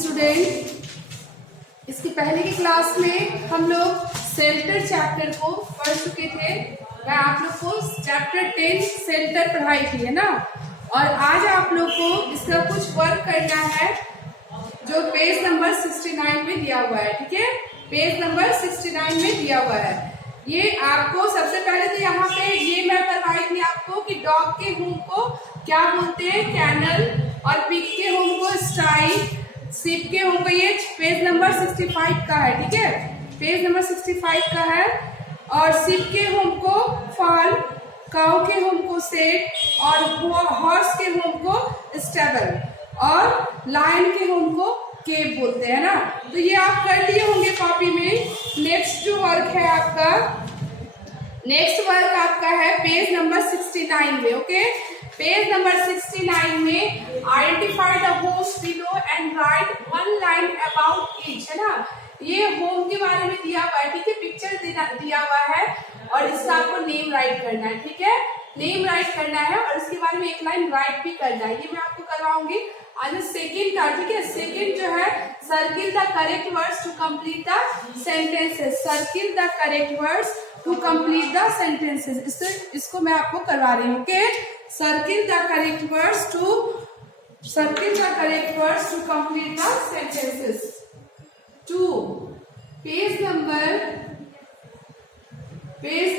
Student, इसके पहले की क्लास में हम लोग सेल्टर चैप्टर को पढ़ चुके थे। मैं आप लोग को चैप्टर 10 सेल्टर पढ़ाई थी, है ना। और आज आप लोग को इसका कुछ वर्क करना है जो पेज नंबर 69 में दिया हुआ है। ठीक है, पेज नंबर 69 में दिया हुआ है। ये आपको सबसे पहले तो यहाँ पे ये मैं करवाई थी आपको कि डॉग के होम को क्या बोलते हैं, कैनल, और पिग के होम को स्टाइल, शिप के होम को, ये पेज नंबर 65 का है। ठीक है, पेज नंबर 65 का है। और शिप के होम को फॉल, काउ के होम को सेट, और हॉर्स के होम को स्टेबल, और लायन के होम को केव बोलते हैं ना। तो ये आप कर लिए होंगे कॉपी में। नेक्स्ट जो वर्क है आपका, नेक्स्ट वर्क आपका है पेज नंबर 69 में। ओके, पेज नंबर 69 में identify the homes below and right one line about each, है ना। ये होम के बारे में दिया हुआ है। ठीक है, पिक्चर दिया हुआ है और इसका आपको नेम राइट करना है। ठीक है, नेम राइट करना है और इसके बारे में एक लाइन राइट भी करना है। ये मैं आपको करवाऊंगी आज सेकेंड का। ठीक है, सेकेंड जो है circle the correct words to complete the sentences. Circle the correct words to complete the sentences, इसको मैं आपको करवा रही हूँ। Okay, circle the correct words to complete the sentences. 2 page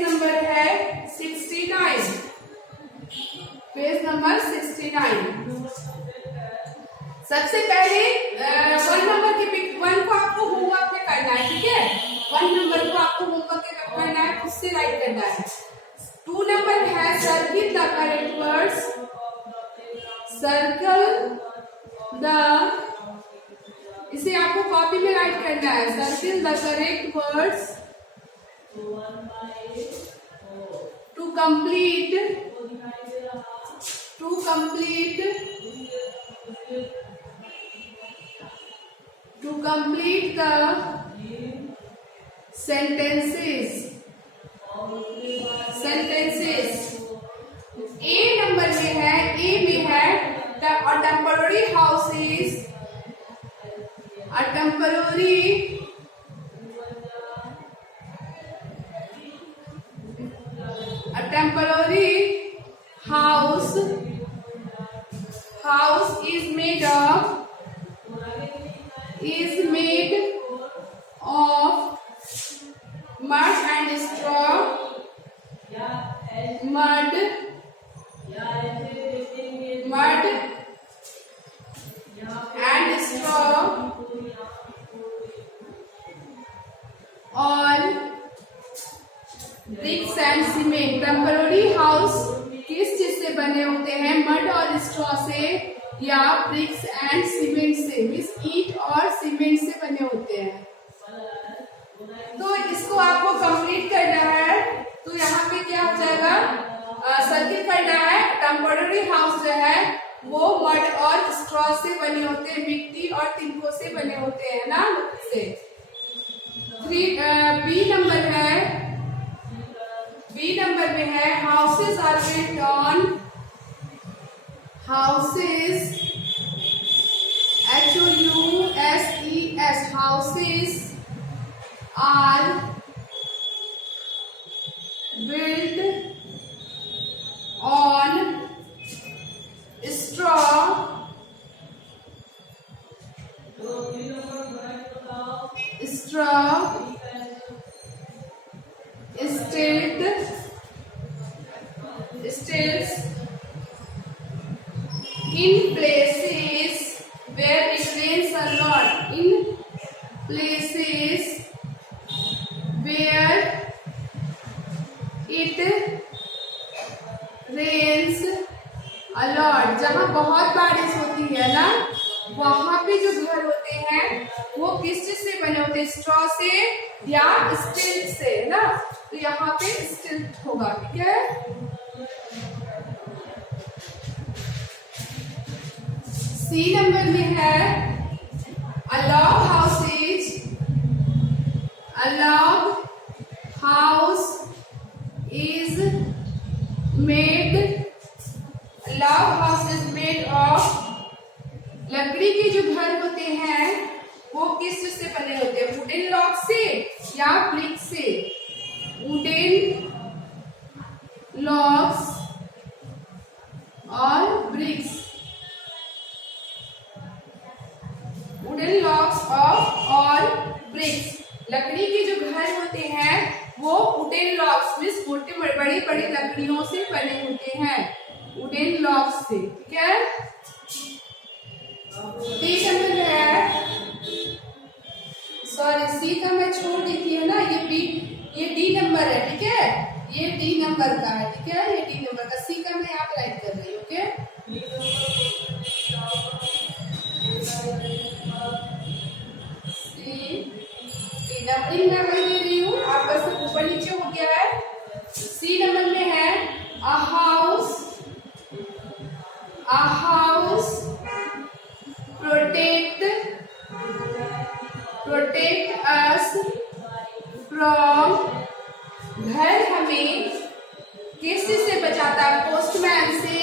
number है 69, पेज नंबर 69। सबसे पहले 1 नंबर के पिक 1 को आपको होमवर्क में करना है। ठीक है, 1 नंबर को आपको होमवर्क में करना है, खुद से राइट करना है। 2 नंबर है circle the correct words, circle the, इसे आपको कॉपी में राइट करना है। Circle the correct words to complete the sentences। A number में है, A में है a temporary house is, a temporary house is made of mud and straw, mud and straw, और bricks and cement। Temporary house किस चीज से बने होते हैं, मड और स्ट्रॉ से, या ब्रिक्स एंड सीमेंट से, मींस ईंट और सीमेंट से बने होते हैं। तो इसको आपको कंप्लीट करना है। तो यहाँ पे क्या हो जाएगा, सर्किल करना है। टेम्पररी हाउस जो है वो मड और स्ट्रॉ से बने होते हैं, मिट्टी और तिनकों से बने होते हैं ना, से। 3 बी नंबर में है houses are built on, houses HOUSES, houses are built on straw, stilts in places where it rains a lot, in places where it rains a lot, जहाँ बहुत बारिश होती है ना, वहां पे जो घर होते हैं वो किस चीज से बने होते हैं, स्ट्रॉ से या स्टिल्ट से, ना। तो यहाँ पे स्टिल्ट होगा। ठीक है, सी नंबर में है a log house is made of लकड़ी लकड़ी के जो घर होते हैं वो किस चीज से बने होते हैं? वुडन लॉग से या ब्रिक से? वुडन लॉग्स और ब्रिक्स, वुडन लॉग्स और ब्रिक्स। लकड़ी के जो घर होते हैं वो वुडन लॉग्स मीन्स मोटे बड़ी बड़ी लकड़ियों से बने होते हैं, वुडन लॉग्स से। ठीक है, डी नंबर है, सॉरी सी का मैं छोड़ दी थी है ना, ये डी नंबर है। ठीक है, ये डी नंबर का है। ठीक है, ये डी नंबर का, सी का मैं यहाँ पे राइट कर रही हूँ। ओके, सी नंबरिंग मैं वही दे रही हूँ, आपका सब ऊपर नीचे हो गया है। सी नंबर में है a house protect us from, घर हमें किस चीज से बचाता है? पोस्टमैन से,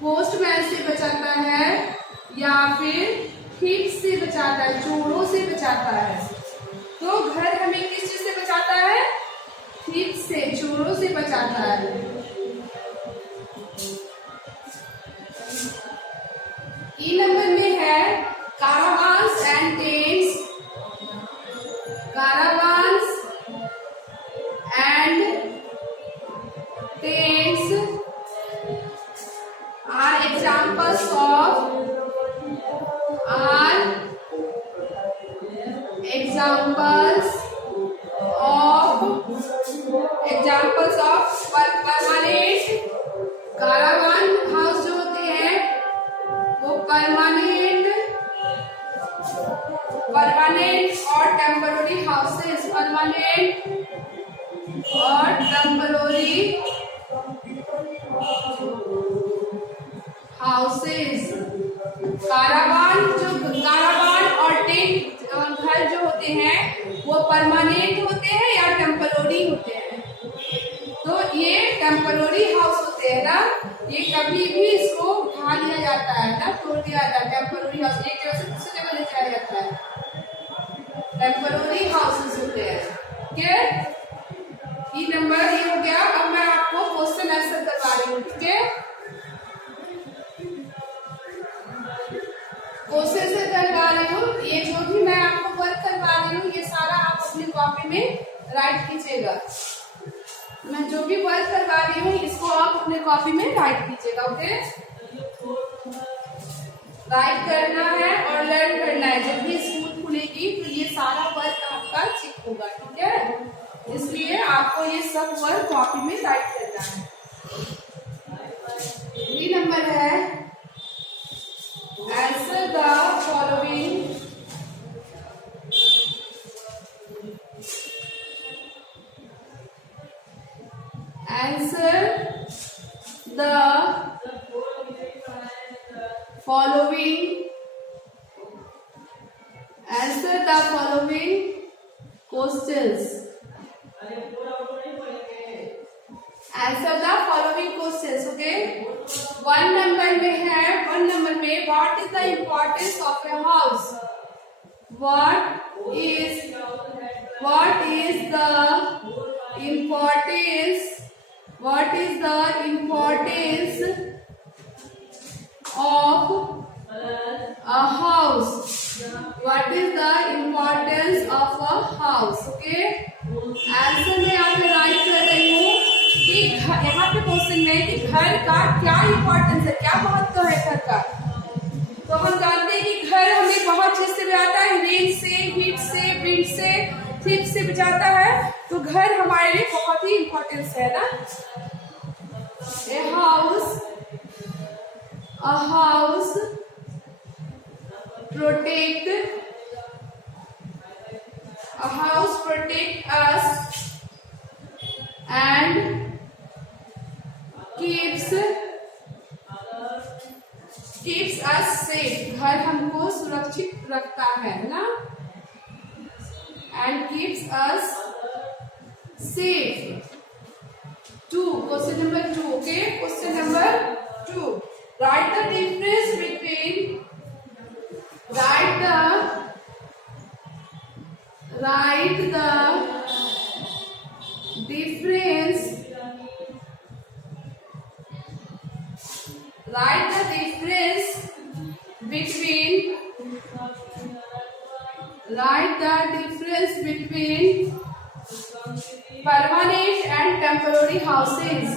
पोस्टमैन से बचाता है या फिर थीव्स से बचाता है, चोरों से बचाता है। तो घर हमें किस चीज से बचाता है? थीव्स से, चोरों से बचाता है। ई नंबर में है caravans and tents, caravans and tents are examples of permanent caravan house जो होते हैं वो परमानेंट और टेम्पररी हाउसेस, परमानेंट और टेम्पररी हाउसेस। कारावान और टेंट घर जो होते हैं वो परमानेंट होते हैं या टेम्पररी होते हैं? तो ये टेम्पररी हाउस होते हैं ना, ये कभी भी इसको उठा लिया जाता है ना, तोड़ दिया जाता है। टेम्पररी हाउस एक जगह से दूसरी जगह ले जाया जाता है, टेम्पररी हाउसेस होते हैं। ठीक है, ये नंबर ये हो गया। अब मैं आपको क्वेश्चन आंसर करवा रही हूँ। ठीक है, क्वेश्चन से करवा रही हूँ, ये जो भी मैं आपको वर्क करवा रही हूँ ये सारा आप अपनी कॉपी में राइट कीजिएगा। मैं जो भी वर्क करवा रही हूँ इसको आप अपने कॉपी में राइट कीजिएगा। ओके, राइट करना है और लर्न करना है। जब भी स्कूल खुलेगी तो ये सारा वर्क आपका चेक होगा। ठीक है, इसलिए आपको ये सब वर्क कॉपी में राइट करना है। ये नंबर है answer the following questions. Answer the following questions. Okay, 1 number में है, 1 नंबर में what is the importance of a house? What is the importance of a house? What is the importance of a house? Okay, answer में यहाँ पे right कर रही हूँ कि यहाँ पे क्वेश्चन में कि घर का क्या इम्पोर्टेंस है, क्या महत्व है घर का। तो हम जानते हैं कि घर हमें बहुत चीज से बचाता है, रेन से, हीट से, विंड से, थीव्स से बचाता है। तो घर हमारे लिए बहुत ही इम्पोर्टेंस है ना। A house protect us and keeps us safe. घर हमको सुरक्षित रखता है ना, and keeps us safe. 2, question number 2. Okay, question number 2. write the difference between write the difference between permanent and temporary houses.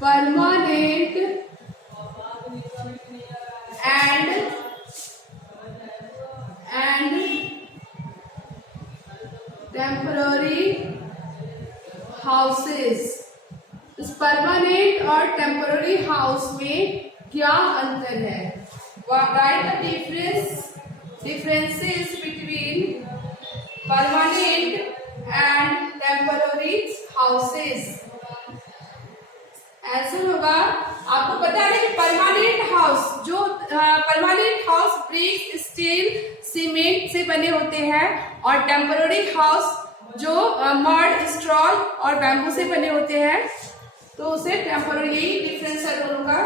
Permanent and temporary houses. इस permanent और temporary house में क्या अंतर है? Right the differences between permanent and temporary houses. Answer होगा, आपको पता है कि permanent house brick, steel, cement से बने होते हैं और टेम्पररी हाउस जो मड, स्ट्रॉ और बैम्बू से बने होते हैं। तो उसे टेम्पररी, यही डिफरेंस है दोनों का।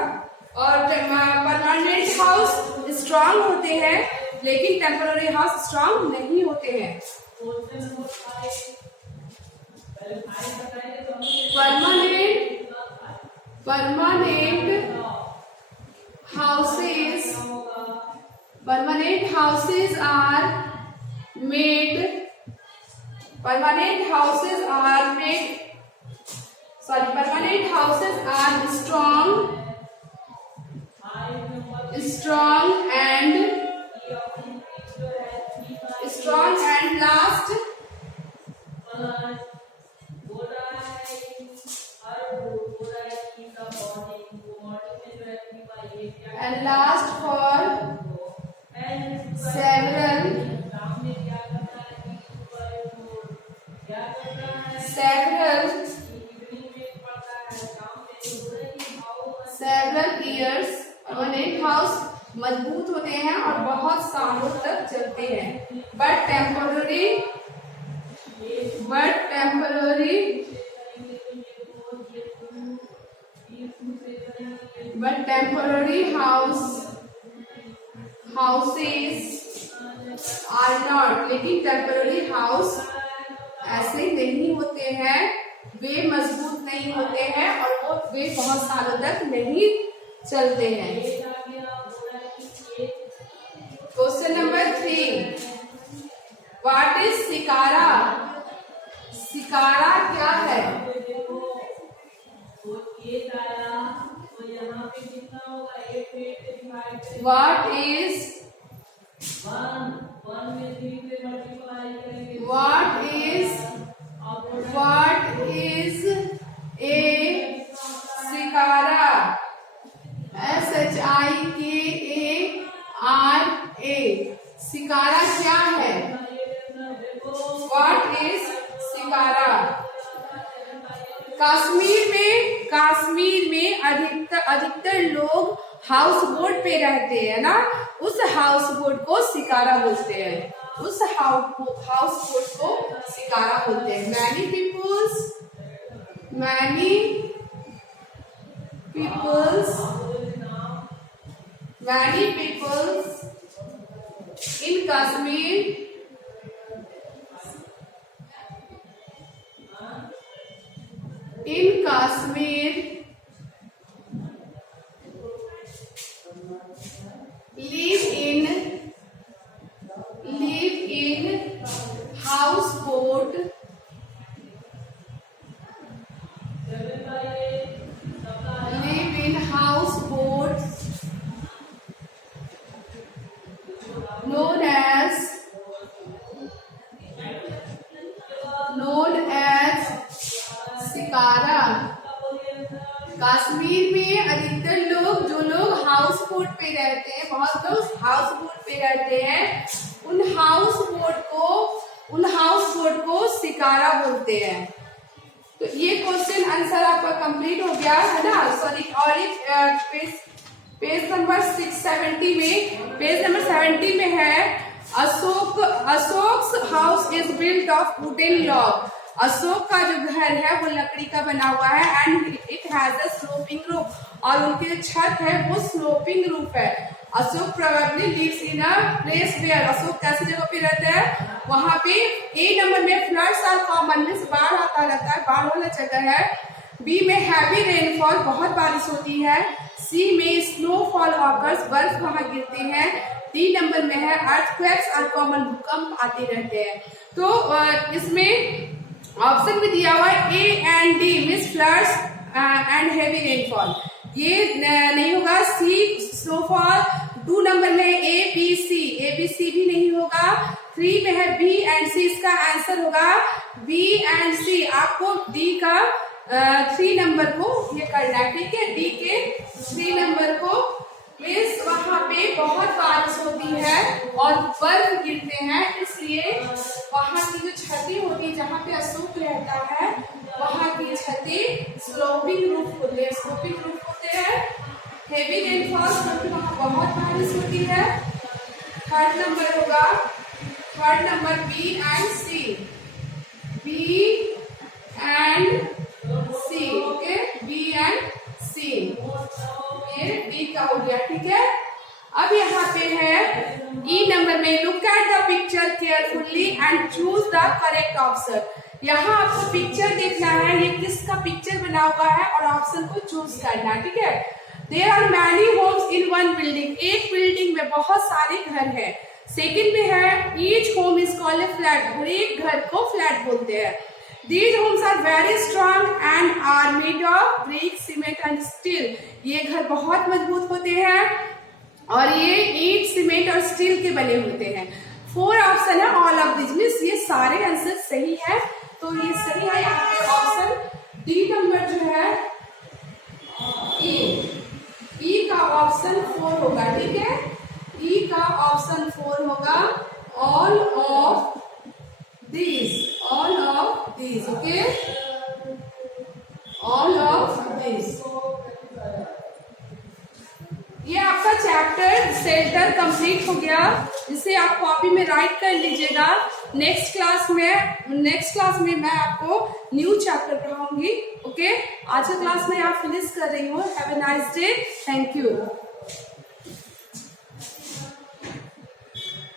और परमानेंट हाउस स्ट्रांग होते हैं लेकिन टेम्पररी हाउस स्ट्रांग नहीं होते हैं। Permanent houses are made strong and last for several years। Permanent house मजबूत होते हैं और बहुत सालों तक चलते हैं। But temporary houses are not, लेकिन टेम्पररी हाउस ऐसे नहीं होते हैं, वे मजबूत नहीं होते हैं और वे बहुत सालों तक नहीं चलते हैं। Question number 3, what is shikara? Shikara क्या है? What is a सिकारा? SHIKARA। सिकारा क्या है? What is सिकारा? कश्मीर में अधिकतर लोग हाउस बोट पे रहते हैं ना, उस हाउस बोट को सिकारा बोलते हैं। उस हाउस बोट को सिकारा बोलते हैं। Many peoples in Kashmir live in houseboat known as सिकारा। Kashmir में अधिकतर जो लोग हाउस बोट पे रहते हैं, बहुत लोग हाउस बोट पे रहते हैं, उन हाउस बोट को सिकारा बोलते हैं। तो ये क्वेश्चन आंसर आपका कंप्लीट हो गया है ना। सॉरी, और एक पेज नंबर 70 में है Ashok's house is built of wooden log. Ashok का जो घर है वो लकड़ी का बना हुआ है and it has a sloping roof, और उनकी जो छत है वो स्लोपिंग रूफ है। Ashok probably lives in a place where, Ashok कैसी जगह पे रहते हैं, वहां पे। ए नंबर में फ्लड्स आर कॉमन, मींस बाढ़ आता रहता है, बाढ़ वाला जगह है। बी में हैवी रेनफॉल, बहुत बारिश होती है। सी में स्नोफॉल ऑकर्स, बर्फ वहां गिरती है। डी नंबर में है अर्थक्वेक्स आर कॉमन, भूकंप आते रहते हैं। तो इसमें ऑप्शन में दिया हुआ है A and D means floods and heavy rainfall, ये नहीं होगा। सी स्नोफॉल, 2 नंबर में ए बी सी भी नहीं होगा। 3 में है बी एंड सी, इसका आंसर होगा बी एंड सी। आपको डी का 3 नंबर को ये करना है, ठीक है। डी के 3 नंबर को, मीन्स वहां पे बहुत बारिश होती है और बर्फ गिरते हैं, इसलिए वहां की जो छतें होती है जहाँ पे अशोक रहता है वहां की छतें स्लोपिंग रूफ होते हैं, स्लोपिंग रूफ होते हैं। हेवी रेनफॉल, क्योंकि वहां बहुत बारिश होती है। 3rd नंबर होगा, 3rd number B and C, B and C, okay, B and C, ये बी का हो गया, ठीक है। अब यहाँ पे है ई नंबर में, look at the picture carefully and choose the correct option. यहाँ आपको पिक्चर देखना है, ये किसका पिक्चर बना हुआ है और ऑप्शन को चूज करना है, ठीक है। There are many homes in one building, एक बिल्डिंग में बहुत सारे घर हैं। सेकंड में है each home is called a flat, हर एक घर को फ्लैट बोलते हैं। These homes are very strong and are made of brick, cement and steel. ये घर बहुत मजबूत होते हैं और ये ईंट, सीमेंट और स्टील के बने होते हैं। 4 ऑप्शन है, ऑल ऑफ दिस मीन्स ये सारे आंसर सही है, तो ये सही है यहाँ पे ऑप्शन डी नंबर जो है ई का ऑप्शन 4 होगा, ठीक है। ई का ऑप्शन 4 होगा, all of these, okay, all of this। ये आपका चैप्टर शेल्टर कंप्लीट हो गया, इसे आप कॉपी में राइट कर लीजिएगा। नेक्स्ट क्लास में मैं आपको न्यू चैप्टर पढ़ाऊंगी, ओके। आज की क्लास में आप फिनिश कर रही हूँ। Have a nice day, thank you.